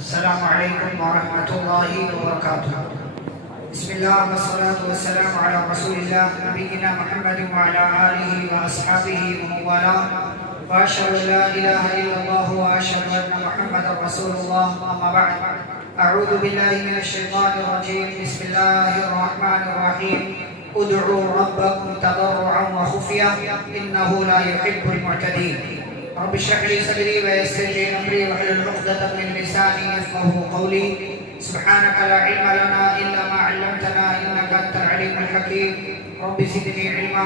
السلام علیکم ورحمۃ اللہ وبرکاتہ۔ بسم اللہ والصلاة والسلام علی رسول اللہ نبینا محمد وعلی آلہ واصحابہ ومن والاه واشهد ان لا الہ الا اللہ واشهد ان محمدا رسول اللہ، اما بعد اعوذ باللہ من الشیطان الرجیم، بسم اللہ الرحمن الرحیم، ادعوا ربکم تضرعا وخفیا انہ لا يحب المعتدین۔ رب اشرح لي صدري ويسر لي امري واحلل عقدة من لساني يفقهوا قولي سبحانك لا علم لنا الا ما علمتنا انك انت العليم الحكيم رب زدني علما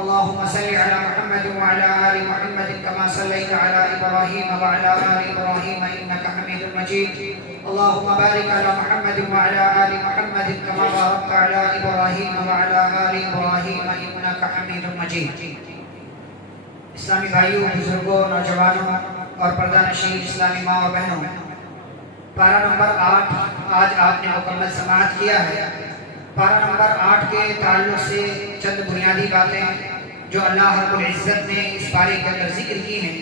اللهم صل على محمد وعلى ال محمد كما صليت على ابراهيم وعلى ال ابراهيم انك حميد مجيد اللهم بارك على محمد وعلى ال محمد كما باركت على ابراهيم وعلى ال ابراهيم انك حميد مجيد۔ اسلامی بھائیوں، بزرگوں، نوجوانوں اور پردہ نشین اسلامی ماں اور بہنوں، پارہ نمبر 8 آج آپ نے مکمل سماعت کیا ہے۔ پارہ نمبر 8 کے تعلق سے چند بنیادی باتیں جو اللہ رب العزت نے اس پارے کے اندر ذکر کی ہیں،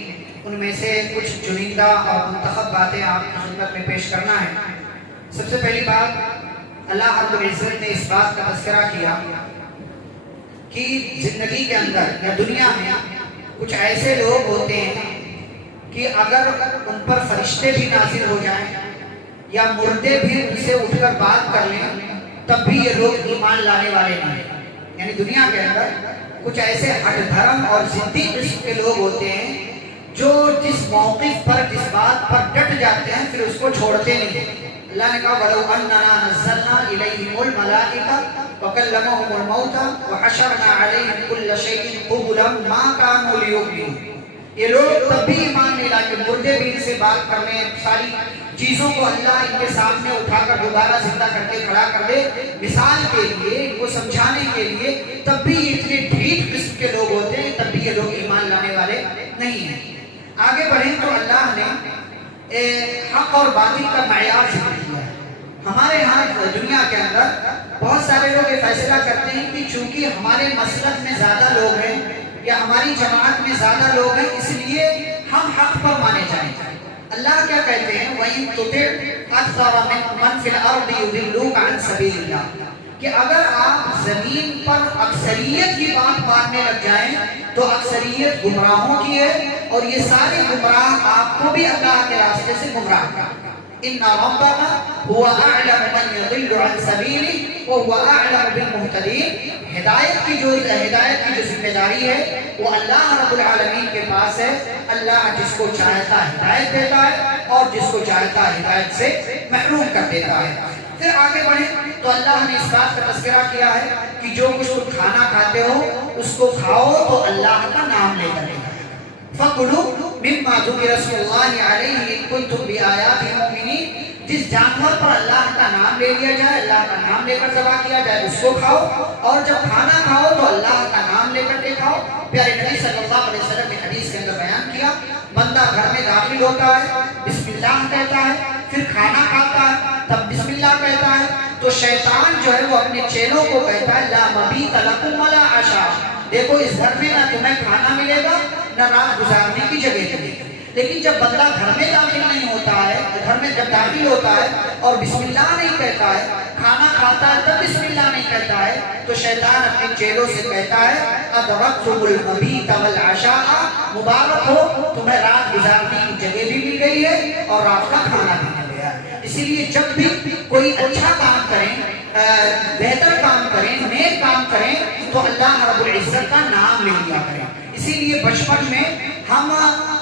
ان میں سے کچھ چنندہ اور منتخب باتیں آپ کی خدمت میں پیش کرنا ہے۔ سب سے پہلی بات، اللہ رب العزت نے اس بات کا تذکرہ کیا کہ زندگی کے اندر یا دنیا میں کچھ ایسے لوگ ہوتے ہیں کہ اگر ان پر فرشتے بھی نازل ہو جائیں یا مردے بھی ان سے اٹھ کر بات کر لیں تب بھی یہ لوگ ایمان لانے والے نہیں ہیں۔ یعنی دنیا کے اندر کچھ ایسے ہٹ دھرم اور ضدی قسم کے لوگ ہوتے ہیں جو جس موقف پر، جس بات پر ڈٹ جاتے ہیں پھر اس کو چھوڑتے نہیں۔ اللہ نے کہا وَلَوْ أَنَّنَا نَزَّلْنَا إِلَيْهِمُ الْمَلَائِكَةَ وَكَلَّمَهُمُ الْمَوْتَى وَحَشَرْنَا عَلَيْهِمْ كُلَّ شَيْءٍ قُبُلًا مَا كَانُوا لِيُؤْمِنُوا۔ یہ لوگ تب بھی ایمان نہیں لائے کہ مردے بھی ان سے بات کرنے، ساری چیزوں کو اللہ ان کے سامنے اٹھا کر دوبارہ زندہ کر کے کھڑا کر دے، مثال کے لیے، ان کو سمجھانے کے لیے، تب بھی اتنے ڈھیٹ قسم کے لوگ ہوتے ہیں، تب بھی یہ لوگ ایمان لانے والے نہیں ہیں۔ آگے بڑھیں تو اللہ نے حق اور باطل کا معیار ذکر کیا ہے۔ ہمارے یہاں دنیا کے اندر بہت سارے لوگ یہ فیصلہ کرتے ہیں کہ چونکہ ہمارے مسلک میں زیادہ لوگ ہیں یا ہماری جماعت میں زیادہ لوگ ہیں اس لیے ہم حق پر مانے جائیں۔ اللہ کیا کہتے ہیں وَإِن تُطِعْ أَكْثَرَ مَنْ فِي الْأَرْضِ يُضِلُّوكَ عَنْ سَبِيلِ اللَّهِ، کہ اگر آپ زمین پر اکثریت کی بات ماننے لگ جائیں تو اکثریت گمراہوں کی ہے اور یہ سارے گمراہ آپ کو بھی اللہ کے راستے سے گمراہ کریں۔ إِنَّ رَبَّكَ هُوَ أَعْلَمُ مَنْ يَضِلُّ عَنْ سَبِيلِهِ وَهُوَ أَعْلَمُ بِالْمُهْتَدِينَ۔ ہدایت کی جو ذمہ داری ہے وہ اللہ رب العالمین کے پاس ہے۔ اللہ جس کو چاہتا ہدایت دیتا ہے اور جس کو چاہتا ہدایت سے محروم کر دیتا ہے۔ پھر آگے بڑھیں تو اللہ نے اس بات کا تذکرہ کیا ہے کہ جو کچھ تم کھانا کھاتے ہو اس کو کھاؤ تو اللہ کا نام لے کر فَكُلُوا مِمَّا ذُكِرَ اسْمُ اللَّهِ عَلَيْهِ إِن كُنتُم بِآيَاتِهِ مُؤْمِنِينَ۔ جس جانور پر اللہ کا نام لے لیا جائے، اللہ کا نام لے کر ذبح کیا جائے اس کو کھاؤ، اور جب کھانا کھاؤ تو اللہ کا نام لے کر کے کھاؤ۔ پیارے نبی صلی اللہ علیہ وسلم نے حدیث کے اندر بیان کیا، بندہ گھر میں داخل ہوتا ہے، بسم اللہ کہتا ہے، پھر کھانا کھاتا ہے تب بسم اللہ کہتا ہے، تو شیطان جو ہے وہ اپنے چیلوں کو کہتا ہے لا مبیت لکم ولا عشاء، دیکھو اس گھر میں نہ تمہیں کھانا ملے گا نہ رات گزارنے کی جگہ ملے گی۔ لیکن جب بندہ گھر میں داخل نہیں ہوتا ہے، گھر میں جب داخل ہوتا ہے اور بسم اللہ نہیں کہتا ہے، کھانا کھاتا ہے تب بسم اللہ نہیں کہتا ہے، تو شیطان اپنے چیلوں سے کہتا ہے ادرکتم المبیت والعشاء، مبارک ہو تمہیں رات گزارنے کی جگہ بھی مل گئی ہے اور رات کا کھانا بھی مل گیا ہے۔ اسی لیے جب بھی کوئی اچھا کام کریں، بہتر کام کریں، نیک کام کریں تو اللہ رب العزت کا نام لے لیا کریں۔ اسی لیے بچپن میں ہم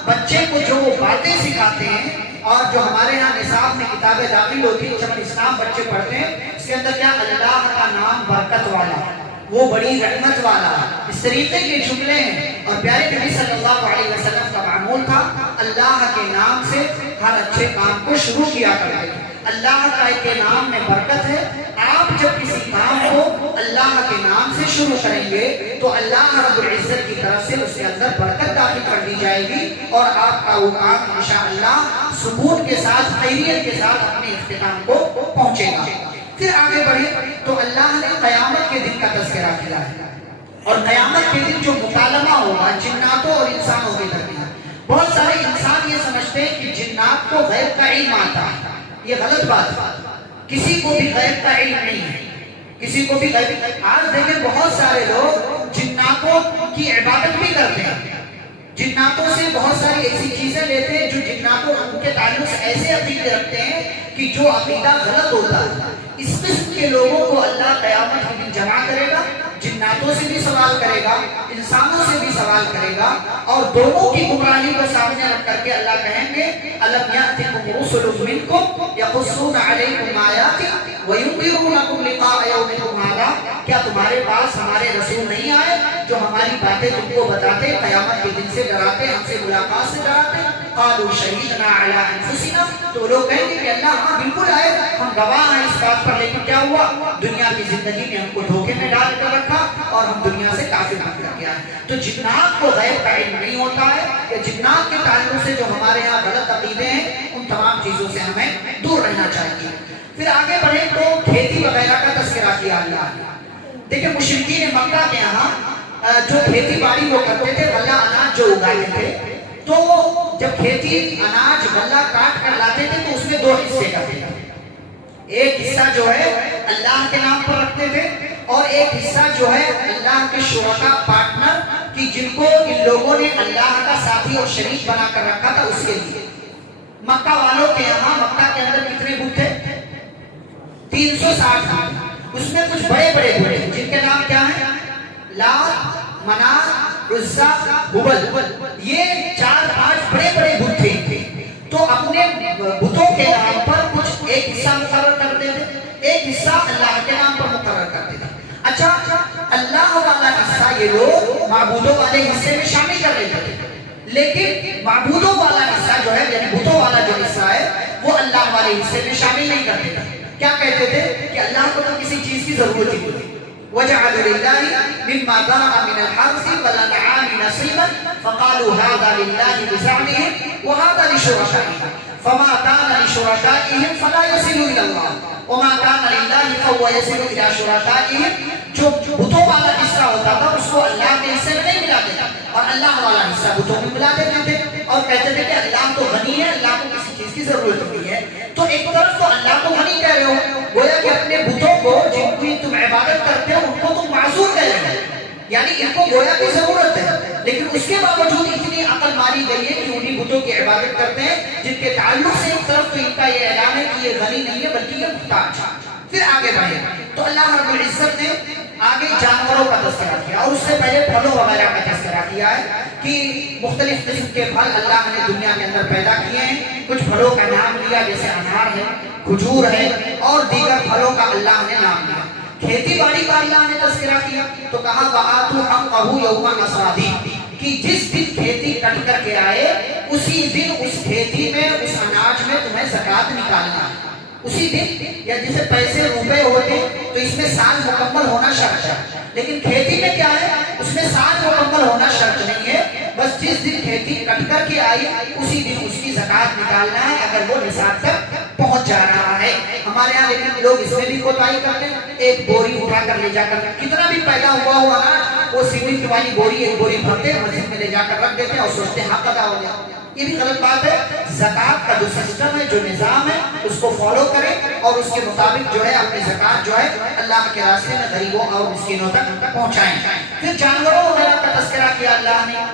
بچے کو جو باتیں سکھاتے ہیں اور جو ہمارے یہاں نصاب میں کتابیں داخل ہوتی ہیں، جب اسلام بچے پڑھتے ہیں اس کے اندر کیا اللہ کا نام برکت والا، وہ بڑی رحمت والا، اس طریقے کے جملے ہیں۔ اور پیارے نبی صلی اللہ علیہ وسلم کا معمول تھا اللہ کے نام سے ہر اچھے کام کو شروع کیا کرتے تھے۔ اللہ کا کے نام میں برکت ہے۔ آپ جب کسی کام کو اللہ کے نام سے شروع کریں گے تو اللہ رب العزت کی طرف سے اس کے اندر برکت داخل کر دی جائے گی اور آپ کا وہ کام انشاءاللہ سکون کے ساتھ، خیریت کے ساتھ اپنے اختتام کو پہنچے گا۔ پھر آگے بڑھیں تو اللہ نے قیامت کے دن کا تذکرہ کیا ہے، اور قیامت کے دن جو مکالمہ ہوگا جناتوں اور انسانوں کے درمیان۔ بہت سارے انسان یہ سمجھتے ہیں کہ جنات کو غیب کا علم آتا ہے، یہ غلط بات ہے. کسی کو بھی غیب کا علم نہیں ہے, کسی کو بھی غیب. آج دیکھیں بہت سارے لوگ جناتوں کی عبادت بھی کرتے ہیں, جناتوں سے بہت ساری ایسی چیزیں لیتے ہیں جو جناتوں ان کے تعلق سے ایسے عقیدے رکھتے ہیں کہ جو عقیدہ غلط ہوتا ہے. اس قسم کے لوگوں کو اللہ قیامت کے دن جمع کرے گا, جناتوں سے بھی سوال کرے گا, انسانوں سے بھی سوال کرے گا, اور دونوں کی گمراہی کو سامنے رکھ کر کے اللہ کہیں گے الم یأتکم رسل منکم یقصون علیکم آیاتی وینذرونکم لقاء یومکم ھذا, کیا تمہارے پاس ہمارے رسول نہیں آئے جو ہماری باتیں تم کو بتاتے, قیامت کے دن سے ڈراتے, ہم سے ملاقات سے ڈراتے؟ قالوا شہیدنا علی انفسنا, تو لوگ کہیں گے کہ اللہ ہاں بالکل آئے, ہم گواہ ہیں اس بات پر, لیکن کیا ہوا, دنیا کی زندگی میں ہم کو دھوکے میں ڈال کر رکھا اور ہم دنیا سے کافر بن کر گیا. تو جنات کو غیب کا علم نہیں ہوتا ہے, کہ جنات کے تعلق سے جو ہمارے ہاں غلط عقیدے ہیں ان تمام چیزوں سے ہمیں دور رہنا چاہیے. پھر آگے بڑھیں تو کھیتی وغیرہ کا تذکرہ کیا اللہ نے. دیکھیں مشرکین مکہ کے یہاں جو کھیتی باڑی وہ کرتے تھے, غلہ اناج جو اگاتے تھے, تو جب کھیتی اناج غلہ کاٹ کر لاتے تھے تو اس میں دو حصے کرتے تھے. ایک حصہ جو ہے اللہ کے نام پر رکھتے تھے, اور ایک حصہ جو ہے اللہ کے شرکا پارٹنر کی, جن کو ان لوگوں نے اللہ کا ساتھی اور شریک بنا کر رکھا تھا, اس کے لیے. مکہ والوں کے یہاں مکہ کے اندر کتنے بت تھے؟ 360 بت. اس میں کچھ بڑے بڑے بت ہیں جن کے نام کیا ہیں؟ لات, منات, عزا, ہبل. یہ 4-5 بڑے بڑے بت تھے. تو اپنے بتوں کے نام پر کچھ ایک حصہ مقرر کرتے تھے, ایک حصہ اللہ کے نام پر مقرر کرتے تھے. اچھا, اللہ والا حصہ یہ لوگ معبودوں والے حصے میں شامل کر لیتے تھے, لیکن معبودوں والا حصہ جو ہے, یعنی بتوں والا جو حصہ ہے, وہ اللہ والے حصے میں شامل نہیں کرتے تھے. کیا کہتے تھے کہ اللہ کو تو کسی چیز کی ضرورت ہی نہیں. وَجَعَلُوا لِلَّهِ مِمَّا ذَرَأَ مِنَ الْحَرْثِ وَالْأَنْعَامِ نَصِيبًا فَقَالُوا هَذَا لِلَّهِ بِزَعْمِهِمْ وَهَذَا لِشُرَكَائِهِمْ فَمَا كَانَ لِشُرَكَائِهِمْ فَلَا يَصِلُ إِلَى اللَّهِ وَمَا كَانَ لِلَّهِ فَهُوَ يَصِلُ إِلَى شُرَكَائِهِمْ. جو بتوں والا حصہ ہوتا تھا اس کو اللہ کے حصے میں نہیں ملاتے تھے, اور اللہ والا حصہ بتوں میں ملا دیتے تھے, اور کہتے تھے کہ اللہ تو غنی ہے, اللہ کو کسی چیز کی ضرورت نہیں ہے. تو ایک طرف تو اللہ کو غنی کہہ رہے ہو, گویا کہ اپنے بتوں کو جن کی تم عبادت کرتے ہو ان کو تم معذور کہہ رہے ہو, یعنی ان کو گویا کی ضرورت ہے, لیکن اس کے باوجود اتنی عقل ماری گئی ہے کہ انہی بتوں کی عبادت کرتے ہیں جن کے تعلق سے ایک طرف تو ان کا یہ اعلان ہے کہ یہ غنی نہیں ہے بلکہ یہ محتاج. پھر آگے بڑھے تو اللہ رب العزت نے آگے جانوروں کا تذکرہ کیا, اور اس سے پہلے پھلوں وغیرہ کا تذکرہ کیا ہے کہ مختلف قسم کے پھل اللہ نے دنیا کے اندر پیدا کیے ہیں. کچھ پھلوں کا نام لیا جیسے انار ہے, کھجور ہے, اور دیگر پھلوں کا اللہ نے نام لیا. کھیتی باڑی کا اللہ نے تذکرہ کیا تو کہا وَآتُوا حَقَّهُ يَوْمَ حَصَادِهِ, کہ جس دن کھیتی کٹ کر کے آئے اسی دن اس کھیتی میں, اس اناج میں تمہیں زکوٰۃ نکالنا ہے. اسی دن, یا جیسے پیسے روپے ہوتے تو اس میں سال مکمل ہونا شرط ہے, لیکن کھیتی میں کیا ہے, اس میں سال مکمل ہونا شرط نہیں ہے, بس جس دن کھیتی کٹ کر کے آئی اسی دن اس کی زکوٰۃ نکالنا ہے اگر وہ نصاب تک پہنچ جا رہا ہے. ہمارے یہاں لیکن لوگ اس میں بھی کوتاہی کرتے ہیں, ایک بوری اٹھا کر لے جا کر, کتنا بھی پیدا ہوا نا, وہ سیمنٹ والی بوری ایک بوری بھرتے ہیں, مسجد میں لے جا کر رکھ دیتے ہیں اور سوچتے ہیں حق ادا ہو گیا. یہ بھی غلط بات ہے. زکوٰۃ کا جو سسٹم ہے, جو نظام ہے, اس کو فالو کریں اور اس کے مطابق جو ہے اپنی زکوٰۃ جو ہے اللہ کے راستے میں غریبوں اور مسکینوں تک پہنچائیں. پھر جانوروں وغیرہ کا تذکرہ کیا اللہ نے,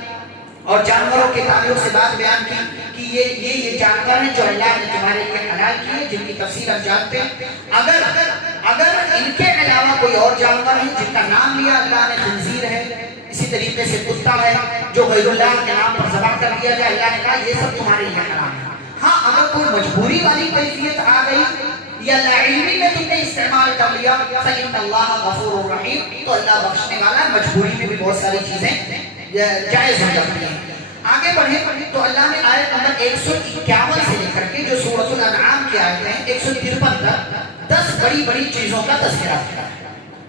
اور جانوروں کے تعلق سے بات بیان کی کہ یہ جانور ہیں جو اللہ نے تمہارے لیے حلال کیے, جن کی تفصیل ہم جانتے ہیں. اگر ان کے علاوہ کوئی اور جانور ہے جن کا نام لیا اللہ نے, خنزیر ہے, اسی طریقے سے کتا ہے جو غیر اللہ کے نام پر ذبح کر دیا جائے, اللہ نے کہا یہ سب تمہارے لیے حرام ہے. ہاں اگر کوئی مجبوری والی کیفیت آ گئی یا لاعلمی میں تم نے استعمال کر لیا, فإن اللہ غفور رحیم, تو اللہ بخشنے والا ہے, مجبوری میں بھی بہت ساری چیزیں جائز ہو جاتی ہیں. آگے بڑھیں تو اللہ نے آیت نمبر 151 سے لے کر کے جو سورۃ الانعام کی آیتیں ہیں 153 تک 10 بڑی بڑی چیزوں کا تذکرہ کیا.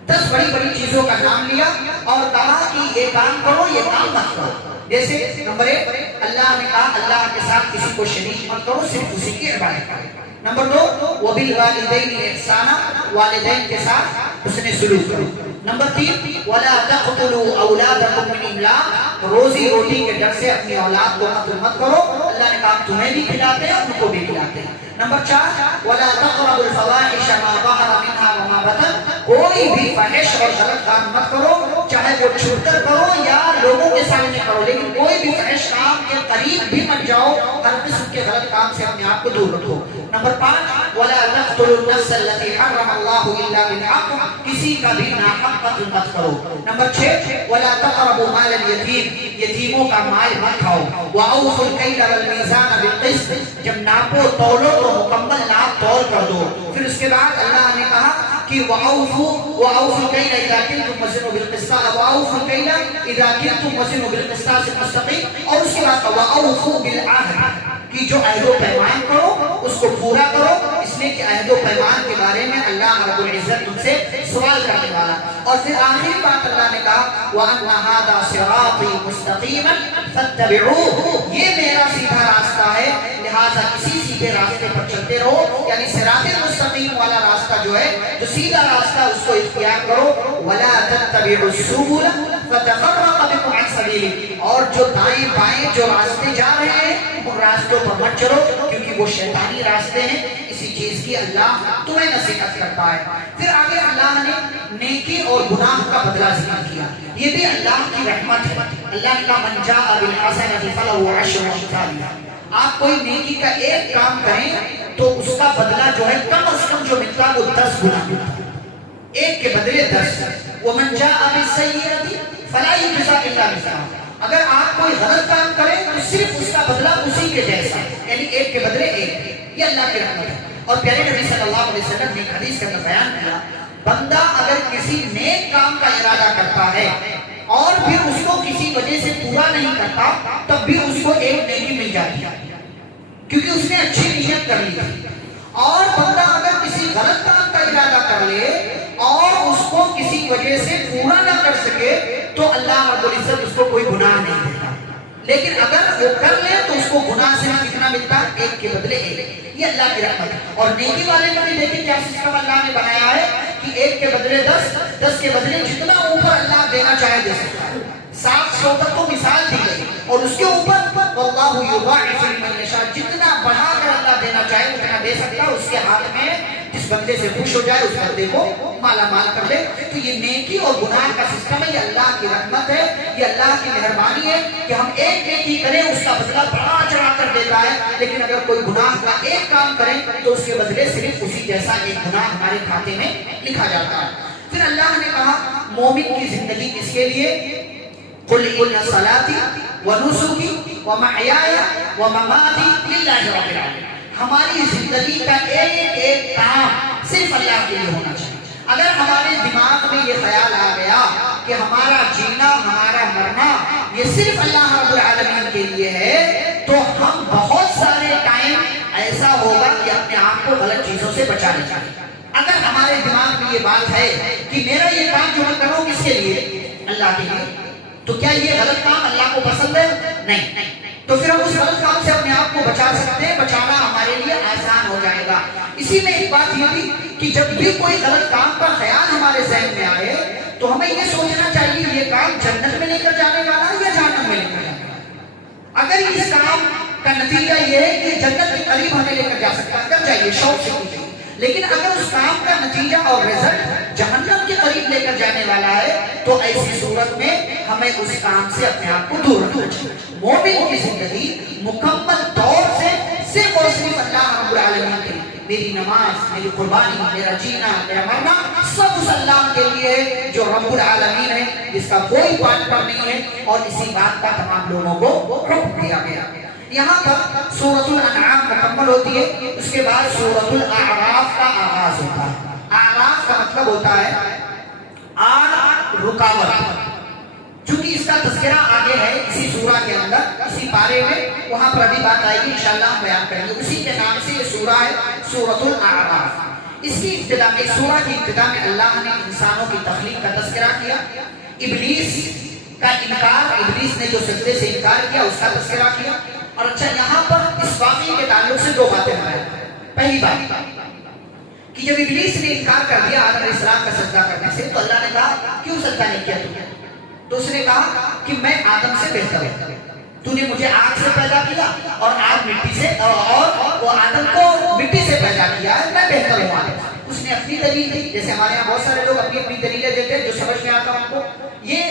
10 بڑی بڑی چیزوں کا نام لیا اور کہا کہ یہ کام کرو, یہ کام مت کرو. جیسے نمبر 1, اللہ نے کہا اللہ کے ساتھ کسی کو شریک مت کرو, صرف اسی کی عبادت کرو. نمبر 2, وَبِالْوَالِدَيْنِ إِحْسَانًا, والدین کے ساتھ حسن سلوک کرو. نمبر 3, وَلَا تَقْتُلُوا أَوْلَادَكُمْ مِنْ إِمْلَاقٍ, روزی روٹی کے ڈر سے اپنی اولاد کو قتل مت کرو. اللہ نے کہا تمہیں بھی کھلاتے ہیں ان کو بھی کھلاتے ہیں. نمبر 4 ولا تقربوا الفواحش ما ظهر منها وما بطن، کوئی بھی فحش اور غلط کام مت کرو، چاہے وہ چھپ کر کرو یا لوگوں کے سامنے کرو، لیکن کوئی بھی فحش کام کے قریب بھی مت جاؤ، ہر قسم کے غلط کام سے اپنے آپ کو دور رکھو۔ نمبر 5 ولا تقتلوا النفس التي حرم الله الا بالحق، کسی کا بھی ناحق قتل مت کرو۔ نمبر 6 ولا تقربوا مال اليتيم، یتیموں کا مال مت کھاؤ۔ واوفوا الكيل والميزان بالقسط، جب ناپو تولو تو مکمل ناپ تول کر دو۔ پھر اس کے بعد اللہ نے کہا کہ وَأَوْفُوا الْكَيْلَ إِذَا كِلْتُمْ وَزِنُوا بِالْقِسْطَاسِ وَأَوْفُوا الْكَيْلَ إِذَا كِلْتُمْ وَزِنُوا بِالْقِسْطَاسِ الْمُسْتَقِيمِ، اور اس کے بعد وَأَوْفُوا بِالْعَهْدِ، کہ جو عہد و پیمان کرو اس کو پورا کرو، اس لیے کہ عہد و پیمان کے بارے میں اللہ رب العزت تم سے سوال کرنے والا۔ اور پھر آخری بات اللہ نے کہا وَأَنَّ هَذَا صِرَاطِي مُسْتَقِيمًا فَاتَّبِعُوهُ، یہ میرا سیدھا راستہ ہے، لہذا اسی سیدھے راستے پر چلتے رہو، یعنی صراط المستقیم والا راستہ جو ہے، جو سیدھا راستہ اس کو اختیار کرو۔ وَلَا تَتَّبِعُوا السُّبُلَ فَتَفَرَّقَ بِكُمْ عَنْ سَبِيلِهِ، اور جو دائیں بائیں جو راستے جا رہے ہیں ان راستوں پر مت چلو، کیونکہ وہ شیطانی راستے ہیں، اسی چیز کی اللہ تمہیں نصیحت کرتا ہے۔ پھر آگے اللہ نے نیکی اور گناہ کا بدلہ ذکر کیا، یہ بھی اللہ کی رحمت ہے۔ اللہ نے کہا من جاء بالحسنۃ فلہ عشر امثالها، آپ کوئی نیکی کا ایک کام کریں تو اس کا بدلہ جو ہے کم از کم جو ملتا ہے وہ 10 گنا ملتا ہے، ایک کے بدلے 10۔ ومن جاء بالسیئۃ فلا یجزا الا مثلها، اگر آپ کوئی غلط کام کریں تو صرف اس کا بدلہ اسی کے جیسا، یعنی ایک کے بدلے ایک، یہ اللہ کی رحمت ہے۔ اور پیارے نبی صلی اللہ علیہ وسلم نے ایک حدیث کے اندر بیان کیا بندہ اگر کسی نیک کام کا ارادہ کرتا ہے اور پھر اس کو کسی وجہ سے پورا نہیں کرتا تب بھی اس کو ایک نیکی مل جاتی ہے، کیونکہ اس نے اچھی نیت کر لی تھی۔ اور بندہ اگر کسی غلط کام کا ارادہ کر لے اور اس کو کسی وجہ سے پورا نہ کر سکے تو اللہ رب العزت اس کو کوئی گناہ نہیں دیتا، لیکن اگر وہ کر لے تو اس کو گناہ سے کتنا ملتا ہے؟ ایک کے بدلے ایک، یہ اللہ کی رحمت ہے۔ اور نیکی والے میں بھی دیکھیں کیا سسٹم اللہ نے بنایا ہے کہ ایک کے بدلے 10، 10 کے بدلے جتنا اوپر اللہ دینا چاہے دے سکتا ہے۔ 700 تک تو مثال دی گئی، اور اس کے اوپر واللہ یضاعف لمن یشاء، جتنا بڑھا کر اللہ دینا چاہے اتنا دے سکتا ہے، اس کے ہاتھ میں جس بندے سے خوش ہو جائے اس بندے کو مالا مال کر لے۔ تو یہ نیکی اور گناہ کا سسٹم ہے، یہ اللہ کی رحمت ہے، یہ اللہ کی مہربانی ہے کہ ہم ایک نیکی کریں اس کا بدلہ بڑا چڑھا کر دیتا ہے، لیکن اگر کوئی گناہ کا ایک کام کریں تو اس کے بدلے صرف اسی جیسا ایک گناہ ہمارے کھاتے میں لکھا جاتا ہے۔ پھر اللہ نے کہا مومن کی زندگی کس کے لیے؟ قل ان صلاتي ونسكي ومحياي ومماتي لله رب العالمین، ہماری زندگی کا ایک ایک کام صرف اللہ کے لیے ہونا چاہیے۔ اگر ہمارے دماغ میں یہ خیال آ گیا کہ ہمارا جینا ہمارا مرنا یہ صرف اللہ رب العالمین کے لیے ہے تو ہم بہت سارے ٹائم ایسا ہوگا کہ اپنے آپ کو غلط چیزوں سے بچا لیں گے۔ اگر ہمارے دماغ میں یہ بات ہے کہ میرا یہ کام جو میں کروں کس کے لیے؟ اللہ کے لیے، تو کیا یہ غلط کام اللہ کو پسند ہے؟ نہیں، تو پھر ہم اس غلط کام سے اپنے آپ کو بچا سکتے ہیں، بچانا ہمارے لیے آسان ہو جائے گا۔ اسی میں ایک بات یہ بھی کہ جب بھی کوئی غلط کام کا خیال ہمارے ذہن میں آئے تو ہمیں یہ سوچنا چاہیے یہ کام جنت میں لے کر جانے والا ہے یا جہنم میں لے کر جانے والا۔ اگر اس کام کا نتیجہ یہ ہے کہ جنت کے قریب ہمیں لے کر جا سکتا ہے کر جائیے، شوق سے کیجیے، لیکن اگر اس کام کا نتیجہ اور رزلٹ جہنم کے قریب لے کر جانے والا ہے تو ایسی صورت میں ہمیں اس کام سے اپنے آپ کو دور رکھنا چاہیے۔ مومن کی زندگی مکمل طور سے صرف اور صرف اللہ رب العالمین کے لیے، میری نماز، میری قربانی، میرا جینا، میرا مرنا سب اس اللہ کے لیے جو رب العالمین ہے، جس کا کوئی پارٹنر نہیں ہے، اور اسی بات کا تمام لوگوں کو حکم دیا گیا۔ یہاں پر سورۃ الانعام مکمل ہوتی ہے، اس کے بعد سورۃ الاعراف کا آغاز ہوتا ہے۔ اعراف کا مطلب ہوتا ہے رکاوٹ، چونکہ اس کا تذکرہ آگے ہے اسی سورہ کے اندر، اسی پارے میں، وہاں پر ابھی بات آئے گی انشاءاللہ ہم بیان کریں گے۔ اسی کے نام سے یہ سورہ ہے سورۃ الاعراف۔ اس کی ابتدا میں، سورہ کی ابتدا میں اللہ نے انسانوں کی تخلیق کا تذکرہ کیا، ابلیس کا انکار، ابلیس نے جو سجدے سے انکار کیا اس کا تذکرہ کیا۔ اور اچھا یہاں پر اس واقعے کے تعلق سے دو باتیں ہیں۔ پہلی بات کہ جب ابلیس نے انکار کر دیا آدم علیہ السلام کا سجدہ کرنے سے تو اللہ نے کہا کیوں سجدہ نہیں کیا تم؟ تو اس نے کہا کہ میں آدم سے بہتر ہوں۔ تو نے مجھے آگ سے پیدا کیا اور آگ مٹی سے، اور وہ آدم کو مٹی سے پیدا کیا ہے، میں بہتر ہوں آدم۔ اس نے اپنی دلیل دی، جیسے ہمارے یہاں بہت سارے لوگ اپنی اپنی دلیلیں دیتے ہیں جو سمجھ میں آتا ان کو۔ یہ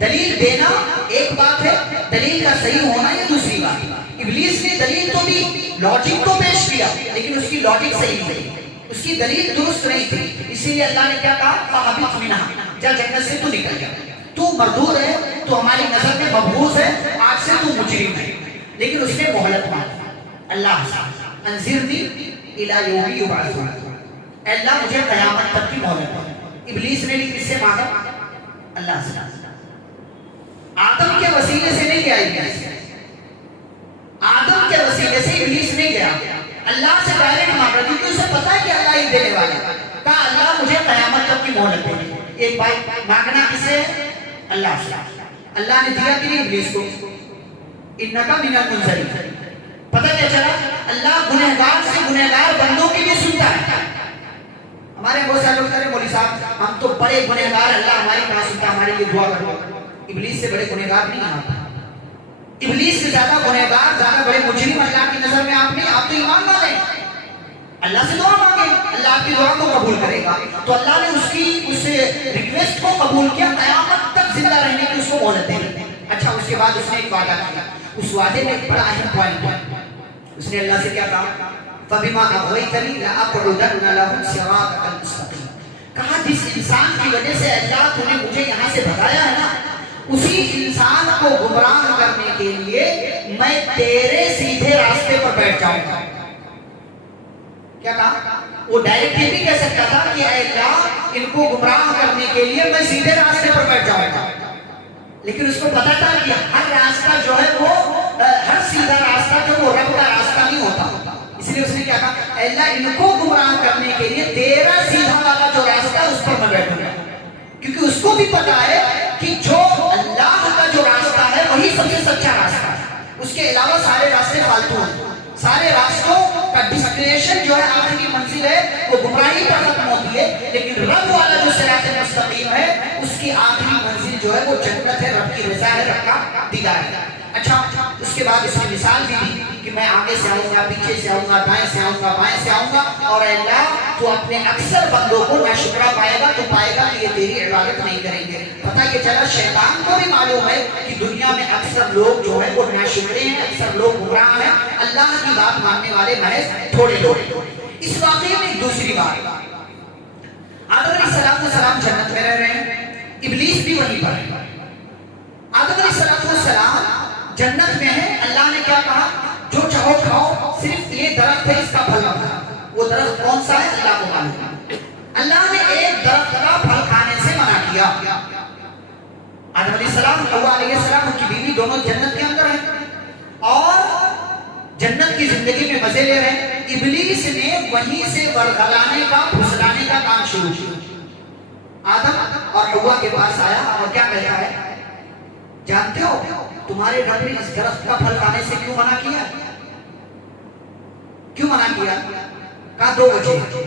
دلیل دینا ایک بات ہے، دلیل کا صحیح ہونا یہ دوسری بات ہے۔ ابلیس نے دلیل تو دی، لاجک تو پیش کیا، لیکن اس کی لاجک صحیح نہیں، اس کی دلیل درست نہیں تھی۔ اسی لیے اللہ نے کیا کہا، فَهَبِطْ مِنْهَا، جا جنت سے تو نکل جا، تو مردود ہے، تو ہماری نظر میں مبعوث ہے، آج سے تو مجرم ہے۔ لیکن اس نے مہلت مانگی اللہ سے، انذرنی الی یوم یبعثون، اے اللہ مجھے قیامت تک کی مہلت دے۔ ابلیس نے بھی کس سے مانگا؟ اللہ سے۔ آدم کے وسیلے سے نہیں گیا ابلیس، آدم کے وسیلے سے ابلیس نہیں گیا، اللہ سے ڈائریکٹ مانگا، کیونکہ اسے پتا ہے کہ اللہ ہی دینے والا ہے۔ کہا اللہ مجھے قیامت تک کی مہلت دے۔ ایک بات مانگنا کسے؟ اللہ سے۔ اللہ نے دیا کہ نہیں ابلیس کو، انکا من المنذرین۔ پتہ کیا چلا؟ اللہ گنہگار سے گنہگار بندوں کی بھی سنتا ہے۔ ہمارے بہت سارے لوگ کہہ رہے مولوی صاحب ہم تو بڑے گنہگار، اللہ ہماری کہاں سنتا، ہمارے لیے دعا کرو۔ ابلیس سے بڑے گنہگار نہیں آپ، ابلیس سے زیادہ گنہگار، زیادہ بڑے مجرم اللہ کی نظر میں آپ نہیں، آپ تو ایمان والے ہیں۔ اللہ سے دعا مانگے، اللہ آپ کی دعا کو قبول کرے گا۔ تو اللہ نے اس ریکویسٹ کو قبول کیا، قیامت تک زندہ رہنے کی اس کو مہلت دی۔ اچھا اس کے بعد اس نے ایک وعدہ کیا، اس وعدے میں ایک بڑا اہم پوائنٹ ہے، اس نے اللہ سے کیا کہا، فَبِمَا أَغْوَيْتَنِي لَأَقْعُدَنَّ لَهُمْ صِرَاطَكَ الْمُسْتَقِيمَ۔ کہا جس انسان کی وجہ سے اللہ تو نے مجھے یہاں سے بھگایا ہے نا، اسی انسان کو گمراہ کرنے کے لیے میں تیرے سیدھے راستے پر بیٹھ جاؤں گا۔ کیا کہا؟ وہ ڈائریکٹ یہ بھی کہہ سکتا تھا کہ اے اللہ ان کو گمراہ کرنے کے لیے میں سیدھے راستے پر بیٹھ جاؤں گا، لیکن اس کو پتا تھا کہ ہر راستہ جو ہے وہ ہر سیدھا راستہ جو وہ رب کا راستہ نہیں ہوتا۔ اس لیے اس نے کیا کہا، اے اللہ ان کو گمراہ کرنے کے لیے تیرا سیدھا والا جو راستہ ہے اس پر میں بیٹھوں گا، کیونکہ اس کو بھی پتا ہے کہ جو اللہ کا جو راستہ ہے وہی سب سے سچا راستہ ہے، اس کے علاوہ سارے راستے فالتو ہیں۔ سارے راستوں کا ڈسٹینیشن جو ہے، آخری منزل ہے وہ گمراہی پر ختم ہوتی ہے، لیکن رب والا جو صراط مستقیم ہے اس کی آخری منزل جو ہے وہ جنت ہے، رب کی رضا ہے، رب کا دیدار ہے۔ اچھا اس کے بعد اس نے مثال بھی دی کہ میں آگے سے آؤں گا، پیچھے سے آؤں گا، دائیں سے آؤں گا، بائیں سے آؤں گا، اور اے اللہ تو اپنے اکثر بندوں کو ناشکرا پائے گا، تو پائے گا کہ یہ تیری عبادت نہیں کریں گے۔ پتہ یہ چلا شیطان کو بھی معلوم ہے کہ دنیا میں اکثر لوگ جو ہے وہ ناشکرے ہیں، اکثر لوگ گمراہ ہیں، اللہ کی بات ماننے والے محض تھوڑے لوگ۔ اس واقعے میں ایک دوسری بات، آدم علیہ السلام جنت میں رہ رہے ہیں، ابلیس بھی وہیں پر ہے۔ آدم علیہ السلام جنت میں ہے، اللہ نے کیا کہا، جو چاہو کھاؤ، صرف یہ درخت ہے اس کا پھل مت کھاؤ۔ وہ درخت کون سا ہے اللہ کو معلوم ہے۔ اللہ نے ایک درخت کا پھل کھانے سے منع کیا۔ آدم علیہ السلام، حوا علیہ السلام، ان کی بیوی دونوں جنت کے اندر ہیں اور جنت کی زندگی میں مزے لے رہے ہیں۔ ابلیس نے وہیں سے ورگلانے کا، پھسلانے کا کام شروع کیا۔ آدم اور حوا کے پاس آیا اور کیا کہتا ہے، جانتے ہو تمہارے رب نے اس درخت کا پھل کھانے سے کیوں منع کیا؟ کیوں منع کیا؟ کہا دو وجہ۔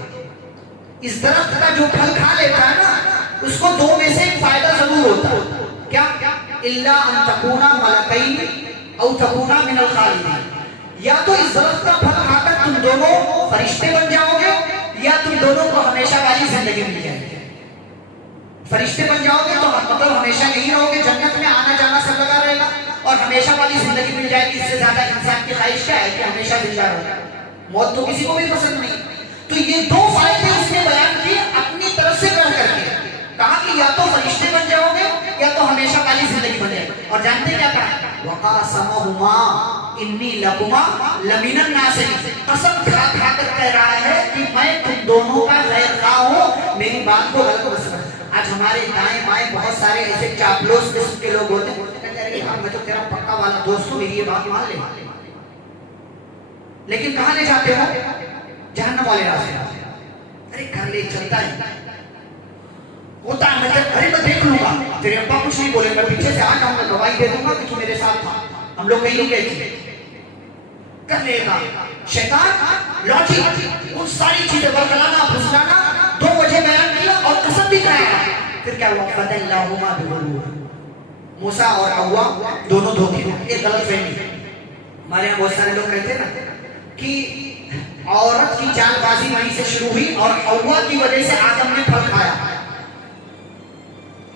اس درخت کا جو پھل کھا لیتا ہے نا، اس کو دو میں سے ایک فائدہ ضرور ہوتا ہے۔ کیا؟ الا ان تکونا ملکین او تکونا من الخالدین، یا تو اس درخت کا پھل کھا کر تم دونوں فرشتے بن جاؤ گے، یا تم دونوں کو ہمیشہ والی زندگی مل جائے گی۔ فرشتے بن جاؤ گے تو مطلب ہمیشہ یہی رہو گے، جنت میں آنا جانا سب لگا رہے گا، اور ہمیشہ والی زندگی مل جائے گی۔ اس سے زیادہ انسان کی خواہش کیا ہے کہ ہمیشہ زندہ رہو، موت تو کسی کو بھی پسند نہیں۔ تو یہ دو فائدے اس نے بیان کیے اپنی طرف سے کر کے، کہا کہ یا تو فرشتے بن جاؤ گے یا تو ہمیشہ والی زندگی بن جائے گی۔ اور جانتے کیا کہا، وَقَاسَمَهُمَا إِنِّي لَكُمَا لَمِنَ النَّاصِحِينَ، قسم کھا کھا کر کہہ رہا ہے کہ میں تم دونوں کا خیر خواہ ہوں، میری بات کو غلط مت سمجھ۔ آج ہمارے دائیں بائیں بہت سارے ایسے چاپلوس قسم کے لوگ ہوتے ہیں، ہاں میں تو تیرا پکا والا دوست ہوں، میری یہ بات مان لے، لیکن کہاں لے جاتے ہو؟ جہنم والے راستے۔ ارے گھر لے چلتا ہے، ہوتا ہے ارے میں دیکھ لوں گا، تیرے ابا کچھ نہیں بولے، میں پیچھے سے آ جاؤں گا، گواہی دے دوں گا کہ تو میرے ساتھ تھا، ہم لوگ کہیں رکے تھے، کر لے گا شیطان لاجک، ان ساری چیزیں برگلانا پھسلانا، دو وجہ بیان کیا اور قسم بھی کھایا۔ پھر کیا ہوا، فَدَلَّاهُمَا بِغُرُورٍ، موسیٰ اور حوا دونوں دھوکے ہیں. ایک غلط فہمی. ہمارے یہاں بہت سارے لوگ کہتے ہیں نا کہ عورت کی چال بازی وہیں سے شروع ہوئی اور حوا کی وجہ سے آدم نے پھل کھایا.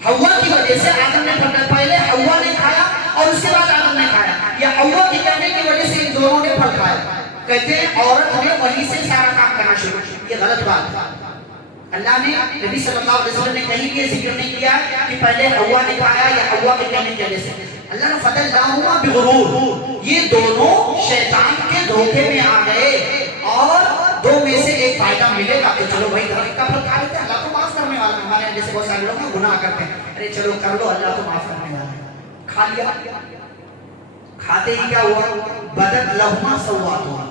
حوا کی وجہ سے آدم نے پھل کھایا. پہلے حوا نے کھایا اور اس کے بعد آدم نے کھایا. یا حوا کے کہنے کی وجہ سے ان دونوں نے پھل کھایا. کہتے ہیں عورت نے وہیں سے سارا کام کرنا شروع کیا. یہ غلط بات ہے. اللہ نے نبی صلی اللہ علیہ وسلم نے کہیں یہ ذکر نہیں کیا کہ پہلے حوا نے کھایا یا حوا کے کہنے کی وجہ سے. اللہ نے فَدَلَّاهُمَا بِغُرُورٍ. یہ دونوں شیطان کے دھوکے میں آ گئے اور دو میں سے ایک فائدہ ملے گا تو چلو بھائی درخت کا پھل کھا لیتے ہیں. اللہ تو معاف کرنے والا ہے. ہمارے جیسے بہت سارے لوگ گناہ کرتے ہیں, ارے چلو کر لو اللہ تو معاف کرنے والا ہے. کھا لیا. کھاتے ہی کیا ہوا؟ بدن لہما سواتہما.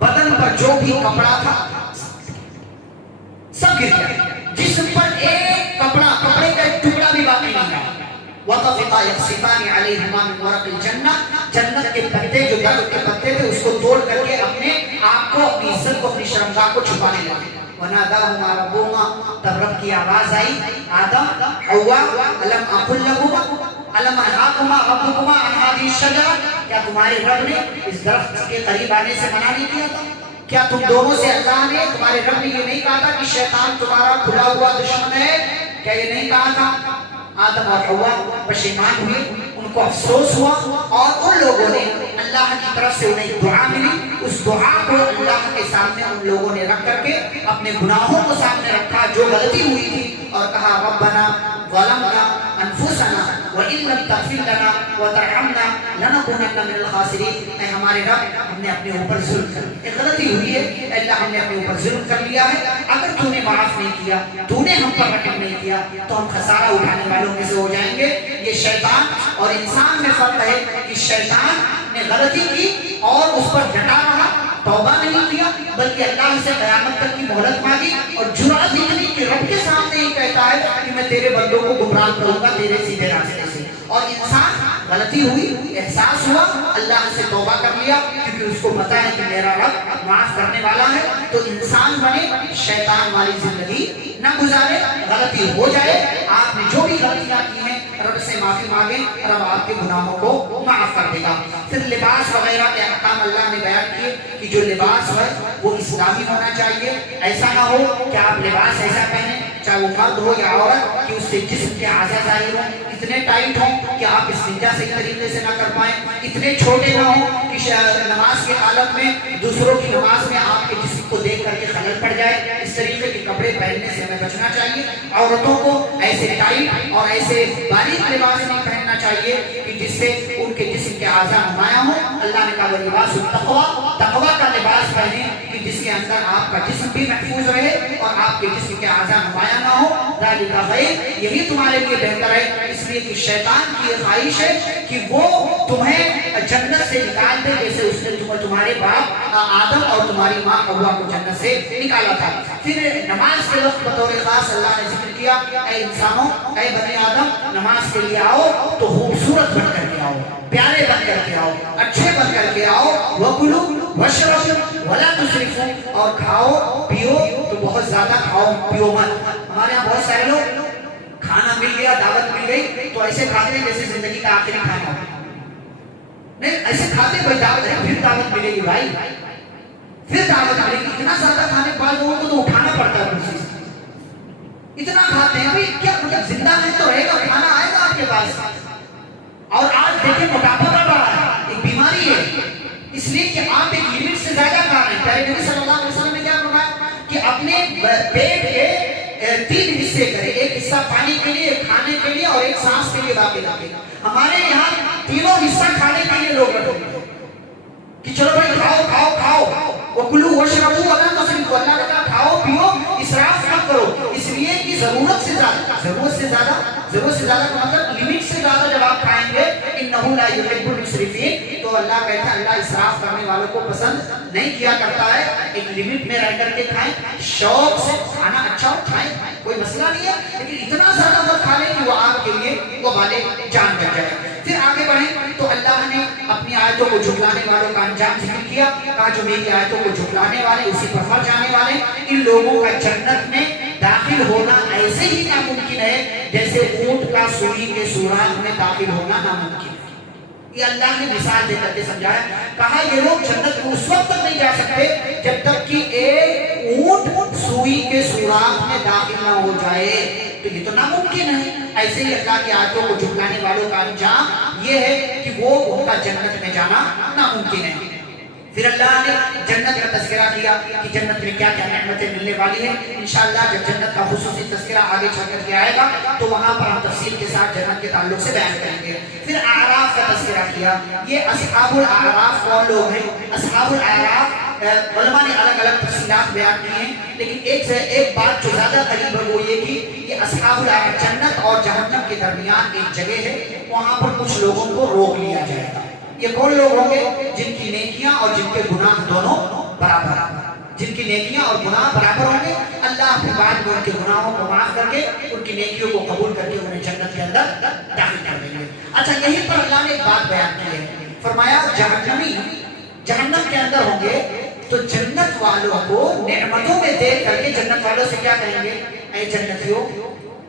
بدن پر جو بھی کپڑا تھا سب گر گیا. جسم پر ایک کپڑے کا ایک ٹکڑا بھی باقی نہیں رہا. وَطَفِقَا يَخْصِفَانِ عَلَيْهِمَا مِنْ وَرَقِ الْجَنَّةِ. جنت کے پتے جو درخت کے پتے تھے اس کو توڑ کر کے اپنے آپ کو, اپنی عزت کو, اپنی شرمگاہ کو چھپانے لگے. وَنَادَاهُمَا رَبُّهُمَا. تب رب کی آواز آئی, آدم حوا أَلَمْ أَقُلْ لَكُمَا أَلَمْ أَنْهَاكُمَا رَبُّكُمَا عَنْ هَذِهِ الشَّجَرَةِ. کیا تمہارے رب نے اس درخت کے قریب آنے سے منع نہیں کیا تھا؟ کیا تم دونوں سے اللہ نے, تمہارے رب نے یہ نہیں کہا تھا کہ شیطان تمہارا کھلا ہوا دشمن ہے؟ کیا یہ نہیں کہا تھا؟ آدم اور حوا پشیمان ہوئے, ان کو افسوس ہوا اور ان لوگوں نے اللہ کی طرف سے انہیں دعا ملی. اس دعا کو اللہ کے سامنے ان لوگوں نے رکھ کر کے اپنے گناہوں کو سامنے رکھا جو غلطی ہوئی تھی اور کہا ربنا ظلمنا انفسنا وان لم تغفر لنا وترحمنا لنكونن من الخاسرین. اے ہمارے رب, ہم نے اپنے اوپر ظلم کر لیا, ایک غلطی ہوئی ہے اللہ, ہم نے اپنے اوپر ظلم کر لیا ہے. اگر تو نے معاف نہیں کیا, تو نے ہم پر رحم نہیں کیا تو ہم خسارہ اٹھانے والوں میں سے ہو جائیں گے. یہ شیطان اور انسان میں فرق ہے کہ شیطان نے غلطی کی اور اس پر ڈٹا رہا, توبہ نہیں کیا بلکہ اللہ سے قیامت تک کی مہلت مانگی اور جرأت نکلی کہ رب کے سامنے ہی کہتا ہے کہ میں تیرے بندوں کو گمراہ کروں گا تیرے سیدھے راستے سے. اور انسان غلطی ہوئی, احساس ہوا, اللہ سے توبہ کر لیا کیونکہ اس کو پتا ہے کہ میرا رب معاف کرنے والا ہے. تو انسان بنے, شیطان والی زندگی نہ گزارے. غلطی ہو جائے, آپ نے جو بھی غلطیاں کی ہیں رب سے معافی مانگیں, رب آپ کے گناہوں کو معاف کر دے گا. پھر لباس وغیرہ کے احکام اللہ نے بیان کیے کہ جو لباس ہے وہ اسلامی ہونا چاہیے. ایسا نہ ہو کہ آپ لباس ایسا پہنیں, چاہے وہ مرد ہو یا عورت, کہ اس سے جسم کے اعضاء ظاہر ہوں, اتنے ٹائٹ ہوں کہ آپ استنجا صحیح طریقے سے نہ کر پائیں, اتنے چھوٹے نہ ہوں کہ نماز کے حالت میں دوسروں کی نماز میں آپ کے جسم کو دیکھ کر کے خلل پڑ جائے. اس طریقے کے کپڑے پہننے سے ہمیں بچنا چاہیے. عورتوں کو ایسے ٹائٹ اور ایسے باریک لباس نہیں پہننا چاہیے کہ جس سے ان کے جسم کے اعضاء نمایاں ہوں. اللہ نے کہا وہ لباس التقویٰ, تقویٰ کا لباس پہنیں کہ جس کے اندر آپ کا جسم بھی محفوظ رہے اور آپ کے جسم کے اعضاء نمایاں نہ ہو. ذالک خیر, یہی تمہارے لیے بہتر ہے. اس لیے کہ شیطان کی خواہش ہے کہ وہ تمہیں جنت سے نکال دے جیسے اس نے تمہارے باپ آدم اور تمہاری ماں حوا کو جنت سے نکالا تھا. پھر نماز کے وقت بطور خاص اللہ نے ذکر کیا, اے انسانوں, اے بنی آدم, نماز کے لیے آؤ تو خوبصورت بن کر کے آؤ, پیارے بن کر کے آؤ, اچھے بن کر کے آؤ. وَكُلُوا وَاشْرَبُوا وَلَا تُسْرِفُوا, اور کھاؤ پیو تو بہت زیادہ کھاؤ پیو مت. ہمارے یہاں بہت سارے لوگ کھانا مل گیا, دعوت مل گئی تو ایسے کھاتے ہیں جیسے زندگی کا آخری کھانا ہو. نہیں, ایسے کھاتے کوئی دعوت ہے, پھر دعوت ملے گی بھائی, پھر دعوت ملے گی. اتنا زیادہ کھانے کے بعد لوگوں کو تو اٹھانا پڑتا ہے کرسی سے. اتنا کھاتے ہیں بھائی, کیا مطلب زندہ ہے تو رہے گا, کھانا آئے گا آپ کے پاس. اور آج دیکھیں موٹاپا بڑھ رہا ہے, ایک بیماری ہے, اس لیے کہ آپ ایک لمٹ سے زیادہ کھا رہے ہیں. پیارے نبی صلی اللہ علیہ وسلم نے کیا فرمایا کہ اپنے پیٹ کے 3 حصے کریں, ایک حصہ پانی کے لیے, ایک کھانے کے لیے اور ایک سانس کے لیے باقی رکھیں. ہمارے یہاں تینوں حصہ کھانے کے لیے لوگ رکھتے ہیں کہ چلو بھائی کھاؤ کھاؤ کھاؤ. وَكُلُوا وَاشْرَبُوا وَلَا تُسْرِفُوا, اللہ نے کہا کھاؤ پیو اسراف مت کرو. اس لیے کہ ضرورت سے زیادہ کا مطلب لمٹ سے زیادہ جب آپ کھائیں گے, إِنَّهُ لَا يُحِبُّ الْمُسْرِفِينَ, تو اللہ کہتا ہے اللہ اسراف کرنے والوں کو پسند نہیں کیا کرتا ہے. ایک لمٹ میں رہ کر کے کھائیں, شوق سے کھانا اچھا ہو کھائیں, کوئی مسئلہ نہیں ہے, لیکن اتنا زیادہ مت کھا لیں کہ وہ آپ کے لیے وہ والے جان کر جائے. پھر آگے بڑھیں تو اللہ نے اپنی آیتوں کو جھٹلانے والوں کا انجام ذکر کیا. کہا جو میری آیتوں کو جھٹلانے والے, اسی پر مر جانے والے, ان لوگوں کا جنت میں داخل داخل ہونا ایسے ہی ناممکن ہے جیسے اونٹ کا سوئی کے سوراخ میں داخل ہونا ناممکن ہے. یہ اللہ نے مثال دے کر کے سمجھایا. کہا یہ لوگ جنت میں اس وقت تک نہیں جا سکتے جب تک کہ ایک اونٹ سوئی کے سوراخ میں داخل نہ ہو جائے. تو یہ تو ناممکن ہے. ایسے ہی اللہ کی آیتوں کو جھٹلانے والوں کا انجام یہ ہے کہ وہ ان کا جنت میں جانا ناممکن ہے. پھر اللہ نے جنت کا تذکرہ کیا کہ جنت میں کیا کیا نعمتیں ملنے والی ہیں. انشاءاللہ جب جنت کا خصوصی تذکرہ آگے چل کر کے آئے گا تو وہاں پر ہم تفصیل کے ساتھ جنت کے تعلق سے بیان کریں گے. پھر اعراف کا تذکرہ کیا. یہ اصحاب الاعراف کون لوگ ہیں؟ اصحاب الاعراف علماء نے الگ الگ تفصیلات بیان کی ہیں، لیکن ایک بات جو زیادہ قریب ہے وہ یہ کہ یہ اصحاب الاعراف جنت اور جہنم کے درمیان ایک جگہ ہے، وہاں پر کچھ لوگوں کو روک لیا جائے گا. یہ کون لوگ ہوں گے؟ جن کی نیکیاں اور جن کے گناہ دونوں برابر ہیں. جن کی نیکیاں اور گناہ برابر ہوں گے اللہ اپنی بات میں ان کے گناہوں کو معاف کر کے ان کی نیکیوں کو قبول کر کے انہیں جنت کے اندر داخل کر دیں گے. اچھا یہیں پر اللہ نے ایک بات بیان کی ہے. فرمایا جہنمی جہنم کے اندر ہوں گے تو جنت والوں کو نعمتوں میں دیکھ کر کے جنت والوں سے کیا کہیں گے؟ اے جنتیوں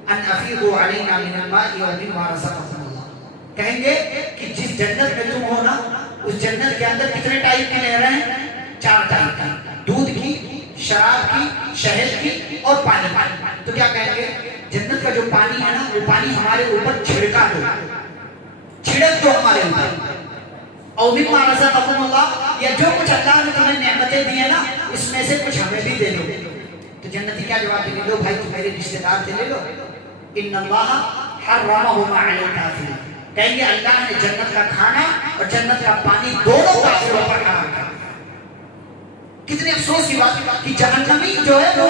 ان افیضوا علینا من الماء ومما رزقکم اللہ. کہیں گے کہ جس جنت میں تم ہو نا اس جنت کے اندر کتنے ٹائپ کی نہریں ہیں؟ 4 ٹائپ کی. دودھ کی، شراب کی، شہد کی اور پانی کی. تو کیا کہیں گے؟ جنت کا جو پانی ہے نا وہ پانی ہمارے اوپر چھڑکا دو، چھڑک دو ہمارے اوپر. اور مما رزقکم اللہ، یا جو کچھ اللہ نے تمہیں نعمتیں دی ہیں نا اس میں سے کچھ ہمیں بھی دے دو. تو جنتی کیا جواب دیں گے؟ لو بھائی تم میرے رشتے دار تھے، لے لو. ان اللہ حرمہما علی الکافرین. کہیں گے اللہ نے جنت کا کھانا اور جنت کا پانی دونوں کافروں پر حرام کر دیا. کتنے افسوس کی بات کہ جہنمی جو ہے وہ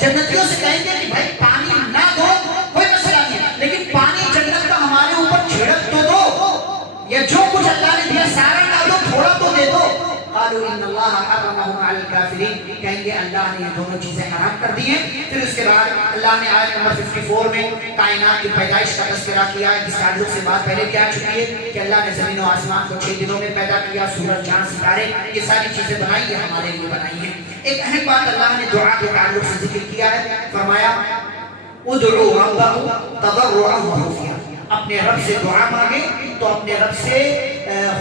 جنتیوں سے کہیں گے کہ بھائی پانی نہ دو کوئی مسئلہ نہیں ہے، لیکن پانی جنت کا ہمارے اوپر چھڑک تو دو، یا جو کچھ اللہ نے دیا سارا نہ دو، تھوڑا تو دے دو. قالوا ان اللہ حرمہما علی الکافرین. کہیں گے اللہ نے یہ دونوں چیزیں حرام کر دی ہیں. پھر اس کے بعد اللہ نے آیت نمبر 54 میں کائنات کی پیدائش کا تذکرہ کیا ہے، جس تعلق سے بات پہلے کیا چکی ہے کہ اللہ نے زمین و آسمان کو 6 دنوں میں پیدا کیا. سورج، چاند، ستارے یہ ساری چیزیں بنائی، یہ ہمارے لیے بنائی ہیں. ایک اہم بات اللہ نے دعا کے تعلق سے ذکر کیا ہے. فرمایا ادعوا ربکم تضرعا وخفیا. اپنے رب سے دعا مانگے تو اپنے رب سے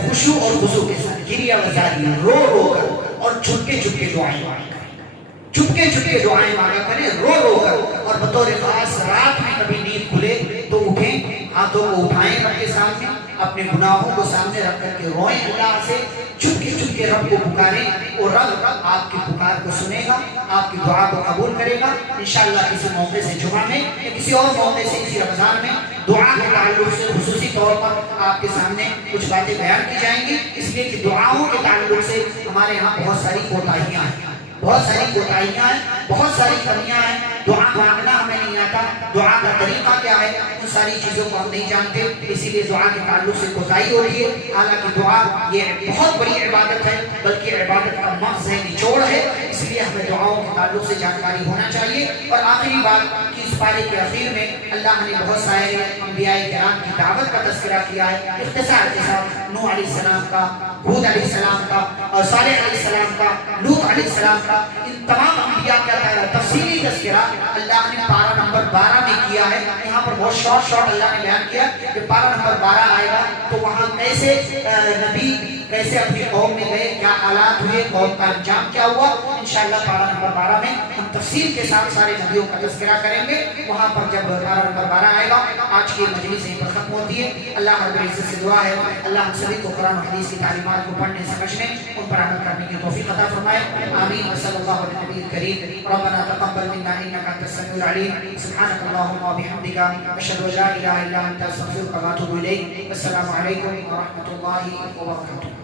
خشوع اور خضوع کے ساتھ، گریہ وزاری، رو رو کر اور چھپکے چھپکے دعائیں مانگا کریں. چھپکے چھپکے دعائیں مانگا کریں، رو رو کر. اور بطور خاص رات میں کبھی نیند کھلے تو اٹھیں، ہاتھوں کو اٹھائیں رب کے سامنے، اپنے گناہوں کو سامنے رکھ کر کے روئیں اللہ سے، چھپکے چھپکے رب کو پکاریں اور رب آپ کی پکار کو سنے گا، آپ کی دعا کو قبول کرے گا. انشاءاللہ کسی موقع سے جمعہ میں یا کسی اور موقع سے اسی رمضان میں دعا کے تعلق سے خصوصی طور پر آپ کے سامنے کچھ باتیں بیان کی جائیں گی، اس لیے کہ دعاؤں کے تعلق سے ہمارے ہاں بہت ساری کوتاہیاں ہیں، بہت ساری کوتاہیاں ہیں، بہت ساری کمیاں ہیں. دعا مانگنا ہمیں نہیں آتا، دعا کا طریقہ کیا ہے ان ساری چیزوں کو ہم نہیں جانتے، اسی لیے دعا کے تعلق سے کوتاہی ہوتی ہے. حالانکہ دعا یہ بہت بڑی عبادت ہے، بلکہ عبادت کا مغز ہے، نچوڑ ہے. اس لیے ہمیں دعاؤں کے تعلق سے جانکاری ہونا چاہیے. اور آخری بات کہ اس پارے کے اخیر میں اللہ نے بہت سارے انبیاء کرام کی دعوت کا تذکرہ کیا ہے. اختصار کے ساتھ نوح علیہ السلام کا، ہود علیہ السلام کا، اور صالح علیہ السلام کا، لوط علیہ السلام کا، ان تمام انبیاء کا تفصیلی تذکرہ اللہ نے پارہ نمبر 12 میں کیا ہے. یہاں پر بہت شارٹ اللہ نے بیان کیا کہ پارہ نمبر 12 آئے گا تو وہاں کیسے نبی کیسے اپنی قوم میں گئے، کیا حالات ہوئے، قوم کا انجام کیا ہوا. انشاءاللہ پارہ نمبر 12 میں ہم تفصیل کے ساتھ سارے نبیوں کا تذکرہ کریں گے. وہاں پر جب پارہ نمبر 12 آئے گا، آج کی مجلس یہیں پر ختم ہوتی ہے. اللہ رب العزت سے دعا ہے اللہ ہم سبھی کو قرآن و حدیث کی تعلیمات کو پڑھنے، سمجھنے، ان پر عمل کرنے کی توفیق عطا فرمائے. آمین. وصلی اللہ علی النبی الکریم. ربنا تقبل منا انک انت السمیع العلیم. سبحانک اللہم وبحمدک، اشہد ان لا الہ الا انت، استغفرک واتوب الیک. السلام علیکم ورحمۃ اللہ وبرکاتہ.